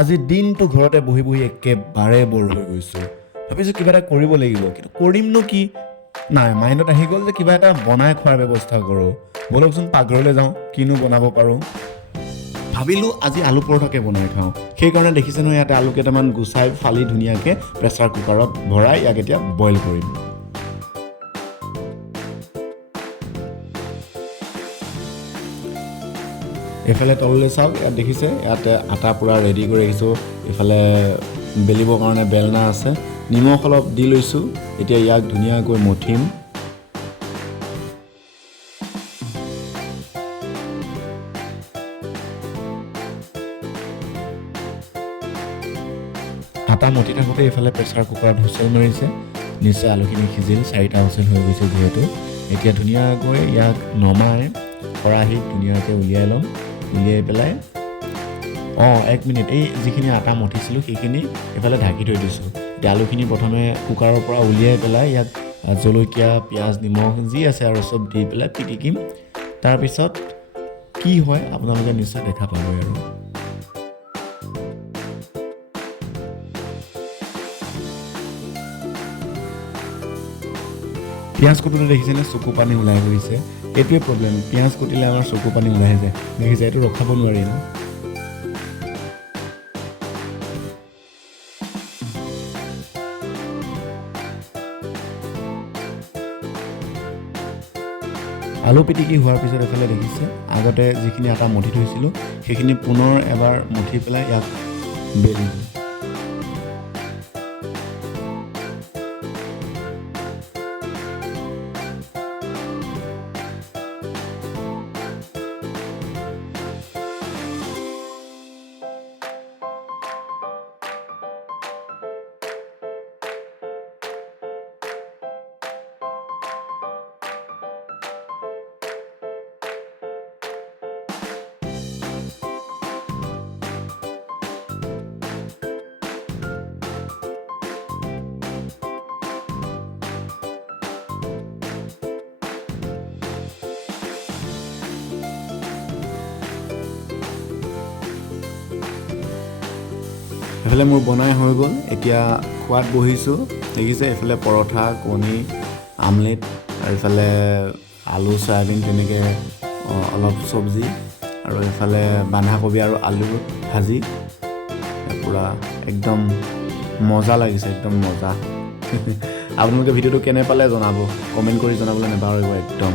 আজি দিনটো ঘৰতে বহি বহি একেবাৰে বৰ হৈ গৈছোঁ। ভাবিছোঁ কিবা এটা কৰিব লাগিব, কিন্তু কৰিমনো কি? নাই, মাইণ্ডত আহি গ'ল যে কিবা এটা বনাই খোৱাৰ ব্যৱস্থা কৰোঁ। ব'লকচোন পাকঘৰলৈ যাওঁ, কিনো বনাব পাৰোঁ। ভাবিলোঁ আজি আলু পৰঠাকে বনাই খাওঁ। সেইকাৰণে দেখিছে নহয়, ইয়াতে আলু কেইটামান গুচাই ফালি ধুনীয়াকৈ প্ৰেছাৰ কুকাৰত ভৰাই ইয়াক এতিয়া বইল কৰিম। এইফালে তললৈ চাওক, ইয়াত দেখিছে ইয়াতে আটা পূৰা ৰেডি কৰি ৰাখিছোঁ। এইফালে বেলিবৰ কাৰণে বেলনা আছে, নিমখ অলপ দি লৈছোঁ। এতিয়া ইয়াক ধুনীয়াকৈ মঠিম। আটা মঠি থাকোঁতে এইফালে প্ৰেছাৰ কুকাৰত হুইচেল মাৰিছে। নিশ্চয় আলুখিনি সিজিল, 4টা হুইচেল হৈ গৈছে যিহেতু। এতিয়া ধুনীয়াকৈ ইয়াক নমাই খৰাহীত ধুনীয়াকৈ উলিয়াই ল'ম। উলিয়াই পেলাই 1 মিনিট এই যিখিনি আটা মঠিছিলোঁ সেইখিনি এইফালে ঢাকি থৈ দিছোঁ। এতিয়া আলুখিনি প্ৰথমে কুকাৰৰ পৰা উলিয়াই পেলাই ইয়াত জলকীয়া, পিঁয়াজ, নিমখ যি আছে আৰু চব দি পেলাই পিটিকিম। তাৰপিছত কি হয় আপোনালোকে নিশ্চয় দেখা পাবই আৰু। পিঁয়াজ কুটোতে দেখিছেনে চকু পানী ওলাই গৈছে। এইটোৱে প্ৰব্লেম, পিঁয়াজ কুটিলে আমাৰ চকু পানী ওলাই যায়। দেখিছে, এইটো ৰখাব নোৱাৰি ন। আলু পিটিকি হোৱাৰ পিছত এইফালে দেখিছে আগতে যিখিনি আটা মঠি থৈছিলোঁ সেইখিনি পুনৰ এবাৰ মঠি পেলাই ইয়াক বেলি দিম। এইফালে মোৰ বনাই হৈ গ'ল, এতিয়া খোৱাত বহিছোঁ। দেখিছে এইফালে পৰঠা, কণী, আমলেট আৰু এইফালে আলু চয়াবিন তেনেকৈ অলপ চব্জি আৰু এইফালে বন্ধাকবি আৰু আলু ভাজি। পূৰা একদম মজা লাগিছে, একদম মজা। আপোনালোকে ভিডিঅ'টো কেনে পালে জনাব, কমেণ্ট কৰি জনাবলৈ নাপাহৰিব একদম।